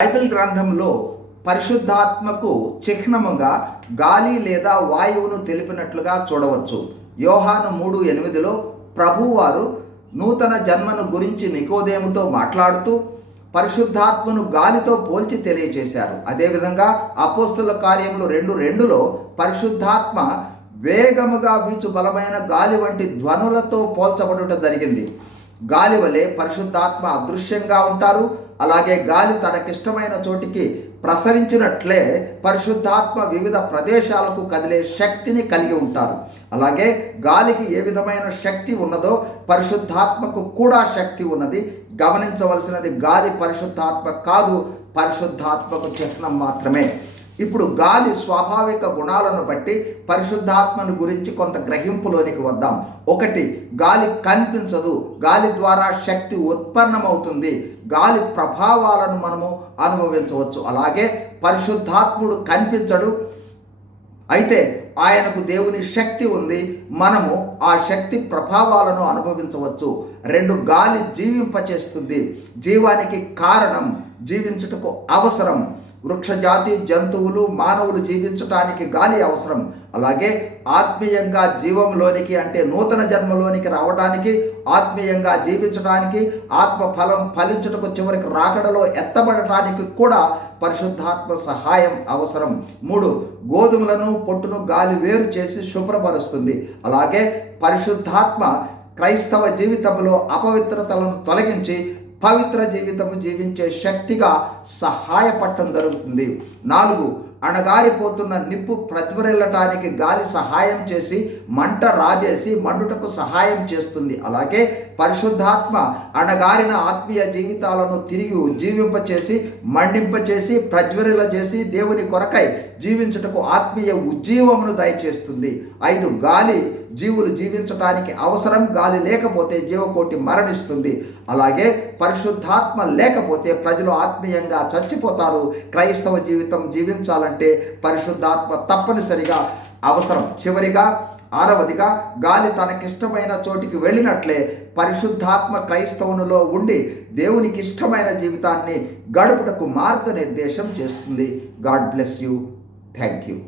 Bible గ్రంథంలో పరిశుద్ధాత్మకు చిహ్నముగా గాలి లేదా వాయువును తెలిపినట్లుగా చూడవచ్చు. యోహాను 3:8లో ప్రభువారు నూతన జన్మను గురించి నికోదేముతో మాట్లాడుతూ పరిశుద్ధాత్మను గాలితో పోల్చి తెలియచేశారు. అదేవిధంగా అపోస్తుల కార్యములు 2:2లో పరిశుద్ధాత్మ వేగముగా వీచు బలమైన గాలి వంటి ధ్వనులతో పోల్చబడుట జరిగింది. గాలి వలె పరిశుద్ధాత్మ అదృశ్యంగా ఉంటారు. అలాగే గాలి తనకిష్టమైన చోటికి ప్రసరించినట్లే పరిశుద్ధాత్మ వివిధ ప్రదేశాలకు కదిలే శక్తిని కలిగి ఉంటారు. అలాగే గాలికి ఏ విధమైన శక్తి ఉన్నదో పరిశుద్ధాత్మకు కూడా శక్తి ఉన్నది. గమనించవలసినది, గాలి పరిశుద్ధాత్మ కాదు, పరిశుద్ధాత్మకు చిహ్నం మాత్రమే. ఇప్పుడు గాలి స్వాభావిక గుణాలను బట్టి పరిశుద్ధాత్మను గురించి కొంత గ్రహింపులోనికి వద్దాం. 1, గాలి కనిపించదు, గాలి ద్వారా శక్తి ఉత్పన్నమవుతుంది. గాలి ప్రభావాలను మనము అనుభవించవచ్చు. అలాగే పరిశుద్ధాత్ముడు కనిపించడు, అయితే ఆయనకు దేవుని శక్తి ఉంది. మనము ఆ శక్తి ప్రభావాలను అనుభవించవచ్చు. 2, గాలి జీవింపచేస్తుంది. జీవానికి కారణం, జీవించుటకు అవసరం. వృక్షజాతి, జంతువులు, మానవులు జీవించటానికి గాలి అవసరం. అలాగే ఆత్మీయంగా జీవంలోనికి అంటే నూతన జన్మలోనికి రావడానికి, ఆత్మీయంగా జీవించడానికి, ఆత్మ ఫలం ఫలించుటకు, చివరికి రాకడలో ఎత్తబడటానికి కూడా పరిశుద్ధాత్మ సహాయం అవసరం. 3, గోధుమలను పొట్టును గాలి వేరు చేసి శుభ్రపరుస్తుంది. అలాగే పరిశుద్ధాత్మ క్రైస్తవ జీవితంలో అపవిత్రతలను తొలగించి పవిత్ర జీవితము జీవించే శక్తిగా సహాయపడటం జరుగుతుంది. 4, అణగారిపోతున్న నిప్పు ప్రజ్వరిల్లటానికి గాలి సహాయం చేసి మంట రాజేసి మండుటకు సహాయం చేస్తుంది. అలాగే పరిశుద్ధాత్మ అణగారిన ఆత్మీయ జీవితాలను తిరిగి ఉజ్జీవింపచేసి, మండింపచేసి, ప్రజ్వరిల్ల చేసి దేవుని కొరకై జీవించుటకు ఆత్మీయ ఉజ్జీవమును దయచేస్తుంది. 5, గాలి జీవులు జీవించటానికి అవసరం. గాలి లేకపోతే జీవకోటి మరణిస్తుంది. అలాగే పరిశుద్ధాత్మ లేకపోతే ప్రజలు ఆత్మీయంగా చచ్చిపోతారు. క్రైస్తవ జీవితం జీవించాలంటే పరిశుద్ధాత్మ తప్పనిసరిగా అవసరం. చివరిగా 6వదిగా, గాలి తనకిష్టమైన చోటికి వెళ్ళినట్లే పరిశుద్ధాత్మ క్రైస్తవునిలో ఉండి దేవునికి ఇష్టమైన జీవితాన్ని గడుపుటకు మార్గనిర్దేశం చేస్తుంది. God bless you. Thank you.